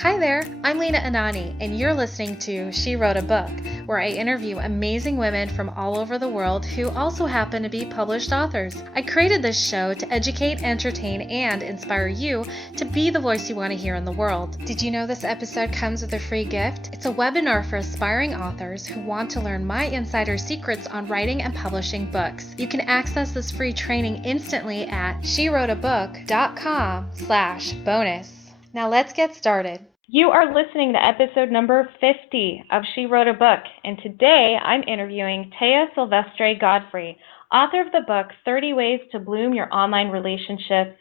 Hi there, I'm Lena Anani, and you're listening to She Wrote a Book, where I interview amazing women from all over the world who also happen to be published authors. I created this show to educate, entertain, and inspire you to be the voice you want to hear in the world. Did you know this episode comes with a free gift? It's a webinar for aspiring authors who want to learn my insider secrets on writing and publishing books. You can access this free training instantly at SheWroteABook.com/bonus. Now let's get started. You are listening to episode number 50 of She Wrote a Book, and today I'm interviewing Silvestre Godfrey, author of the book 30 Ways to Bloom Your Online Relationships,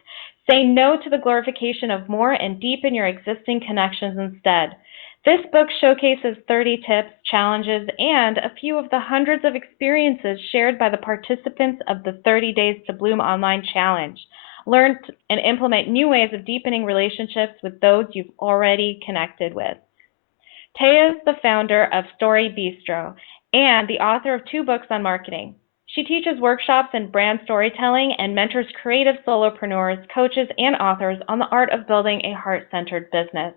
Say No to the Glorification of More and Deepen Your Existing Connections Instead. This book showcases 30 tips, challenges, and a few of the hundreds of experiences shared by the participants of the 30 Days to Bloom Online Challenge. Learn and implement new ways of deepening relationships with those you've already connected with. Taya is the founder of Story Bistro and the author of 2 books on marketing. She teaches workshops in brand storytelling and mentors creative solopreneurs, coaches, and authors on the art of building a heart-centered business.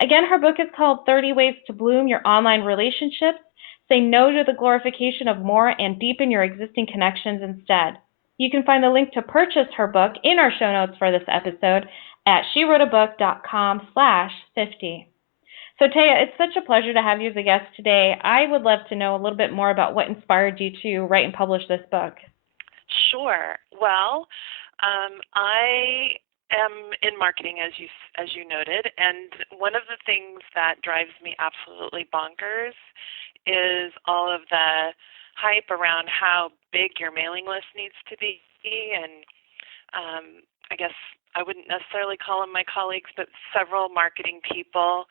Again, her book is called 30 Ways to Bloom Your Online Relationships, Say No to the Glorification of More, and Deepen Your Existing Connections Instead. You can find the link to purchase her book in our show notes for this episode at SheWroteABook.com/50. So Taya, it's such a pleasure to have you as a guest today. I would love to know a little bit more about what inspired you to write and publish this book. Sure. Well, I am in marketing, as you noted, and one of the things that drives me absolutely bonkers is all of the hype around how big your mailing list needs to be, and I guess I wouldn't necessarily call them my colleagues, but several marketing people,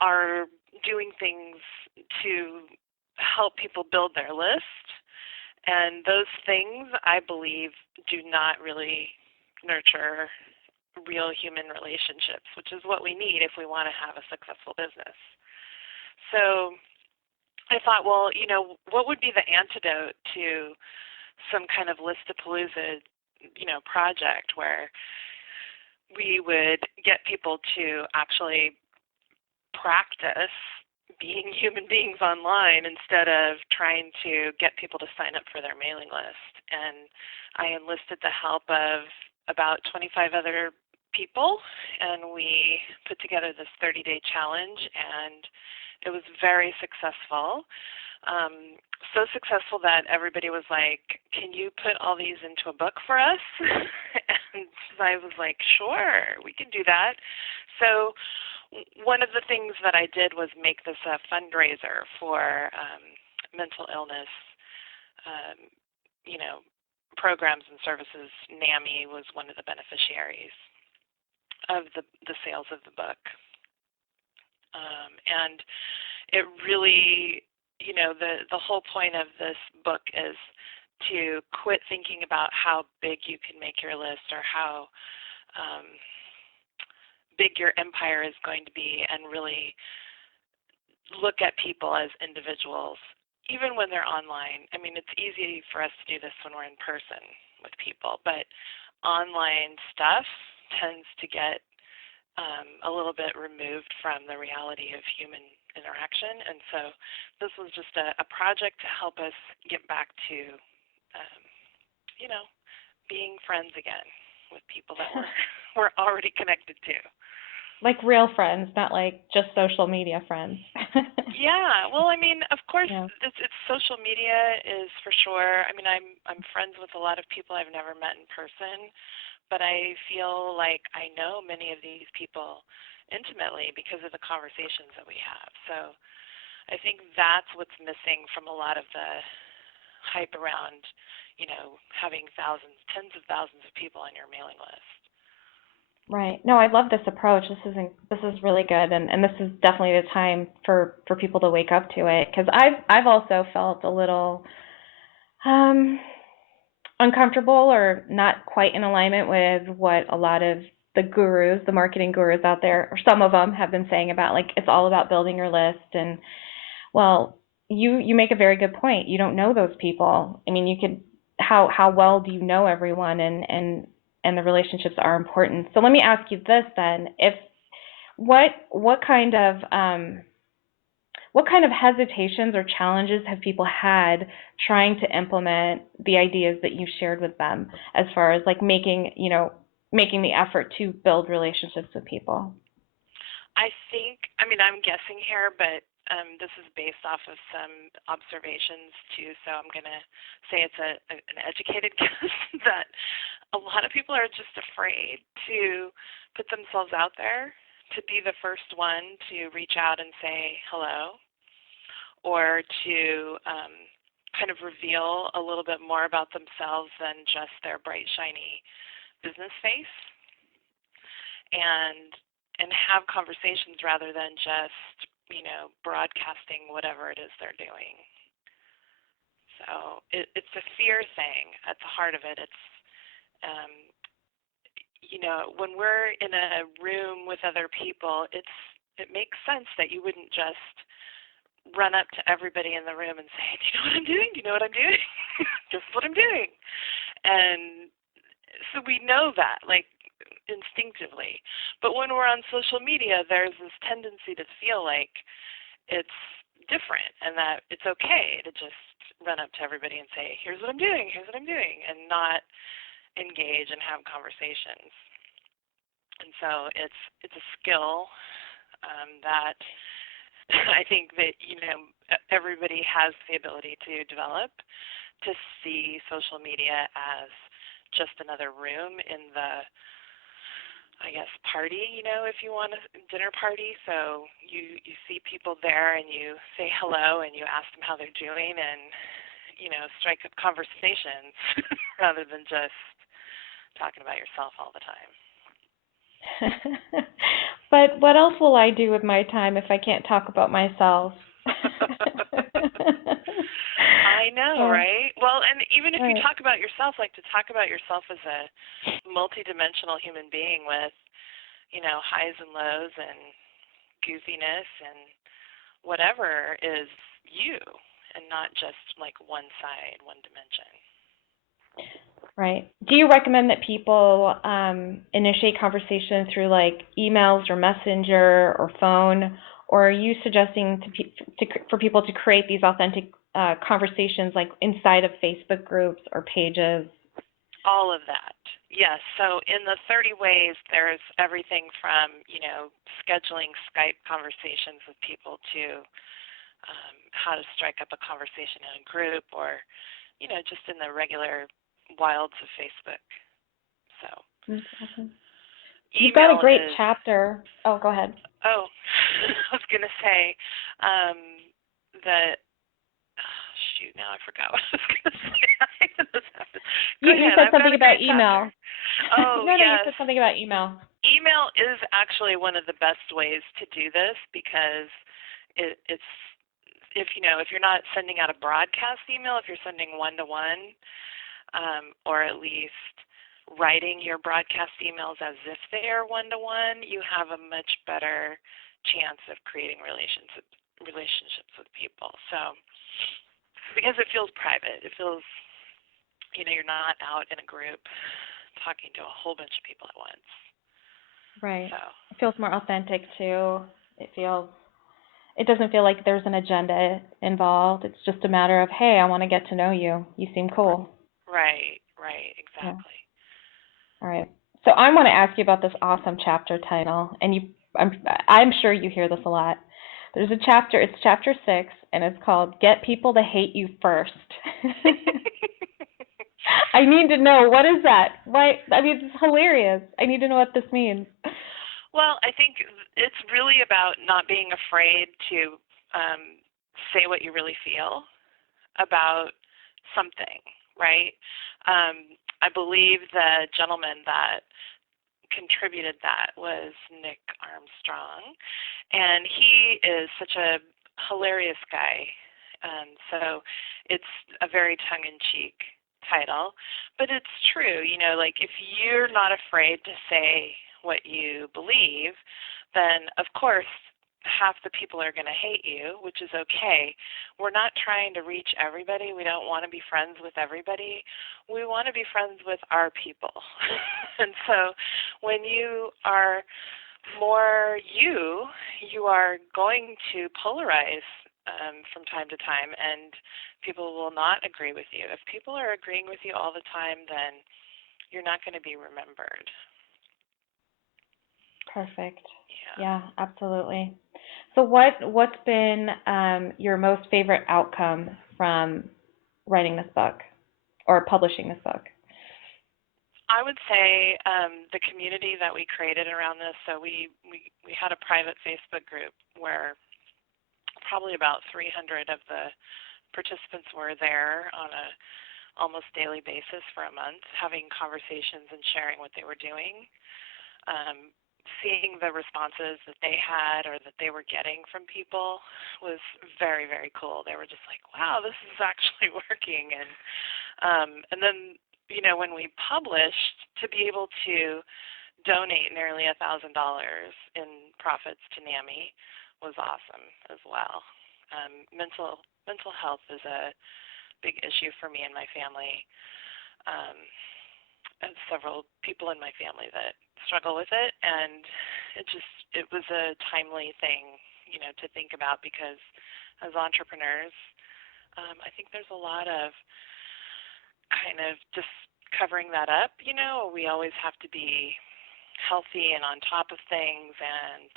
are doing things to help people build their list, and those things, I believe, do not really nurture real human relationships, which is what we need if we want to have a successful business. So I thought, well, what would be the antidote to some kind of list-a-palooza, project where we would get people to actually practice being human beings online instead of trying to get people to sign up for their mailing list. And I enlisted the help of about 25 other people, and we put together this 30-day challenge, and it was very successful. So successful that everybody was like, can you put all these into a book for us? And I was like, sure, we can do that. So one of the things that I did was make this a fundraiser for mental illness, programs and services. NAMI was one of the beneficiaries of the sales of the book. And it really, the whole point of this book is to quit thinking about how big you can make your list or how big your empire is going to be, and really look at people as individuals, even when they're online. I mean, it's easy for us to do this when we're in person with people, but online stuff tends to get a little bit removed from the reality of human interaction. And so this was just a project to help us get back to, being friends again with people that we're already connected to. Like real friends, not like just social media friends. Yeah, well, I mean, of course, Yeah. it's social media is for sure. I mean, I'm friends with a lot of people I've never met in person, but I feel like I know many of these people intimately because of the conversations that we have. So I think that's what's missing from a lot of the hype around, having tens of thousands of people on your mailing list. Right. No, I love this approach. This is really good, and this is definitely the time for people to wake up to it, because I've also felt a little uncomfortable or not quite in alignment with what a lot of the gurus, the marketing gurus out there, or some of them have been saying about, like, it's all about building your list. And well, you make a very good point. You don't know those people. I mean, you could how well do you know everyone, and the relationships are important. So let me ask you this then. If What kind of hesitations or challenges have people had trying to implement the ideas that you shared with them, as far as like making the effort to build relationships with people? I think, I mean, I'm guessing here, but this is based off of some observations too, so I'm going to say it's an educated guess that a lot of people are just afraid to put themselves out there, to be the first one to reach out and say hello, or to kind of reveal a little bit more about themselves than just their bright, shiny business face, and have conversations rather than just, broadcasting whatever it is they're doing. So it's a fear thing at the heart of it. It's, um, when we're in a room with other people, it makes sense that you wouldn't just run up to everybody in the room and say, "Do you know what I'm doing? Do you know what I'm doing?" This is what I'm doing. And so we know that, like, instinctively. But when we're on social media, there's this tendency to feel like it's different and that it's okay to just run up to everybody and say, "Here's what I'm doing, here's what I'm doing," and not engage and have conversations. And so it's a skill that I think that, everybody has the ability to develop, to see social media as just another room in the, I guess, party, if you want a dinner party. So you see people there and you say hello and you ask them how they're doing and, strike up conversations rather than just talking about yourself all the time. But what else will I do with my time if I can't talk about myself? I know, right? Well, and even if you Right. talk about yourself, like to talk about yourself as a multidimensional human being with, highs and lows and goofiness and whatever is you, and not just like one side, one dimension. Right. Do you recommend that people initiate conversation through like emails or messenger or phone, or are you suggesting for people to create these authentic conversations like inside of Facebook groups or pages? All of that. Yes. So in the 30 ways, there's everything from, scheduling Skype conversations with people to how to strike up a conversation in a group, or, just in the regular wilds of Facebook. So That's awesome. You've got a email great is, chapter. Oh, go ahead. oh, I was going to say that, shoot, now I forgot what I was going to say. Go You ahead. said I've got something a about great chapter. email. Oh, No, you yes. said something about email. Email is actually one of the best ways to do this, because it's, if you're not sending out a broadcast email, if you're sending one-to-one, or at least writing your broadcast emails as if they are one-to-one, you have a much better chance of creating relationships with people. So, because it feels private, it feels, you're not out in a group talking to a whole bunch of people at once. Right. So It feels more authentic too. It doesn't feel like there's an agenda involved. It's just a matter of, hey, I want to get to know you. You seem cool. right, Yeah. exactly. All right. So I want to ask you about this awesome chapter title, and I'm sure you hear this a lot. There's a chapter. It's chapter 6, and it's called "Get People to Hate You First." I need to know, what is that? Why? I mean, it's hilarious. I need to know what this means. Well, I think it's really about not being afraid to say what you really feel about something, right? I believe the gentleman that contributed that was Nick Armstrong, and he is such a hilarious guy. So it's a very tongue-in-cheek title, but it's true. Like, if you're not afraid to say what you believe, then of course half the people are going to hate you, which is okay. We're not trying to reach everybody. We don't want to be friends with everybody. We want to be friends with our people. And so when you are more you are going to polarize from time to time, and people will not agree with you. If people are agreeing with you all the time, then you're not going to be remembered. Perfect. Yeah. Yeah, absolutely. So what's been your most favorite outcome from writing this book or publishing this book? I would say the community that we created around this. So we had a private Facebook group where probably about 300 of the participants were there on a almost daily basis for a month, having conversations and sharing what they were doing. Seeing the responses that they had or that they were getting from people was very, very cool. They were just like, wow, this is actually working. And then, when we published, to be able to donate nearly $1,000 in profits to NAMI was awesome as well. Mental health is a big issue for me and my family. I have several people in my family that struggle with it, and it was a timely thing, to think about, because as entrepreneurs, I think there's a lot of kind of just covering that up. We always have to be healthy and on top of things, and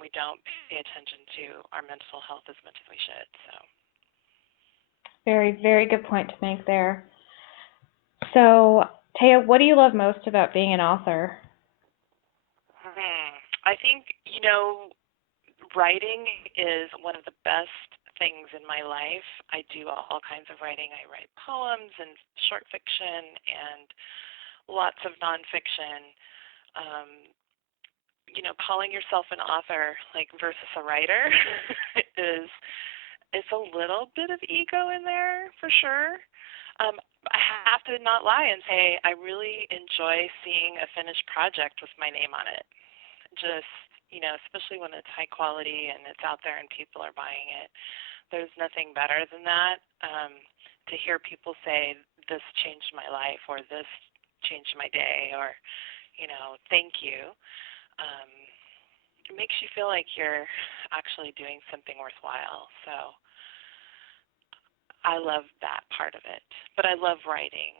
we don't pay attention to our mental health as much as we should. So, very, very good point to make there. So, Taya, what do you love most about being an author? I think, writing is one of the best things in my life. I do all kinds of writing. I write poems and short fiction and lots of nonfiction. Calling yourself an author, versus a writer, it's a little bit of ego in there for sure. I have to not lie and say I really enjoy seeing a finished project with my name on it. Just, especially when it's high quality and it's out there and people are buying it. There's nothing better than that. To hear people say, this changed my life, or this changed my day, or, thank you. It makes you feel like you're actually doing something worthwhile. So I love that part of it. But I love writing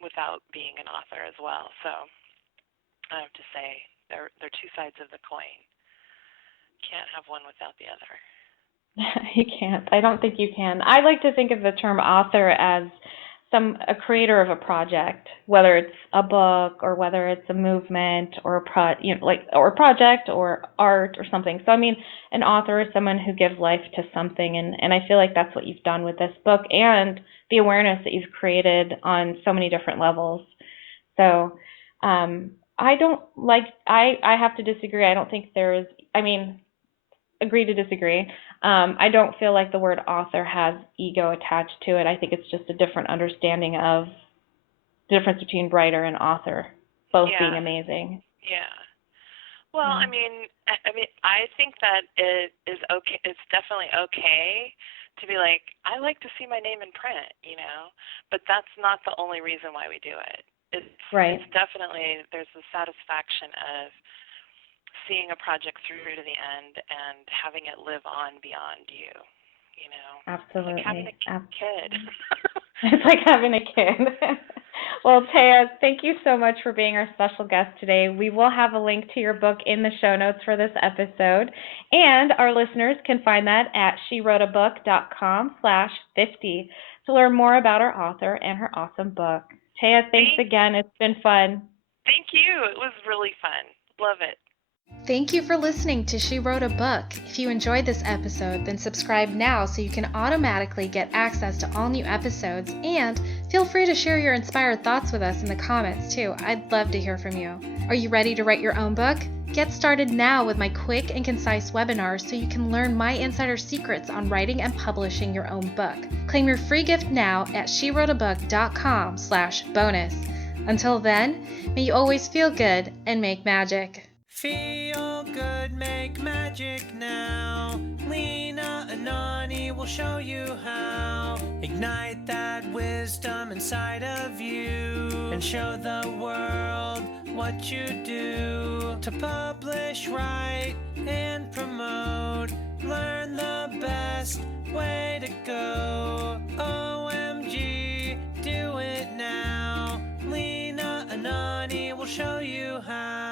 without being an author as well. So I have to say, they're two sides of the coin. Can't have one without the other. You can't. I don't think you can. I like to think of the term author as a creator of a project, whether it's a book or whether it's a movement or or a project or art or something. So I mean, an author is someone who gives life to something, and I feel like that's what you've done with this book and the awareness that you've created on so many different levels. So I have to disagree. I don't think there is, agree to disagree. I don't feel like the word author has ego attached to it. I think it's just a different understanding of the difference between writer and author, both being amazing. Yeah. Well, I think that it is okay. It's definitely okay to be like, I like to see my name in print, but that's not the only reason why we do it. It's definitely, there's the satisfaction of seeing a project through to the end and having it live on beyond you, Absolutely. It's like having a kid. It's like having a kid. Well, Taya, thank you so much for being our special guest today. We will have a link to your book in the show notes for this episode, and our listeners can find that at SheWroteABook.com/50 to learn more about our author and her awesome book. Taya, thanks again. It's been fun. Thank you. It was really fun. Love it. Thank you for listening to She Wrote a Book. If you enjoyed this episode, then subscribe now so you can automatically get access to all new episodes, and feel free to share your inspired thoughts with us in the comments too. I'd love to hear from you. Are you ready to write your own book? Get started now with my quick and concise webinars so you can learn my insider secrets on writing and publishing your own book. Claim your free gift now at SheWroteABook.com/bonus. Until then, may you always feel good and make magic. Feel good, make magic now. Lena, Anani will show you how. Ignite that wisdom inside of you and show the world what you do to publish, write, and promote. Learn the best way to go. OMG, do it now. Lena, Anani will show you how.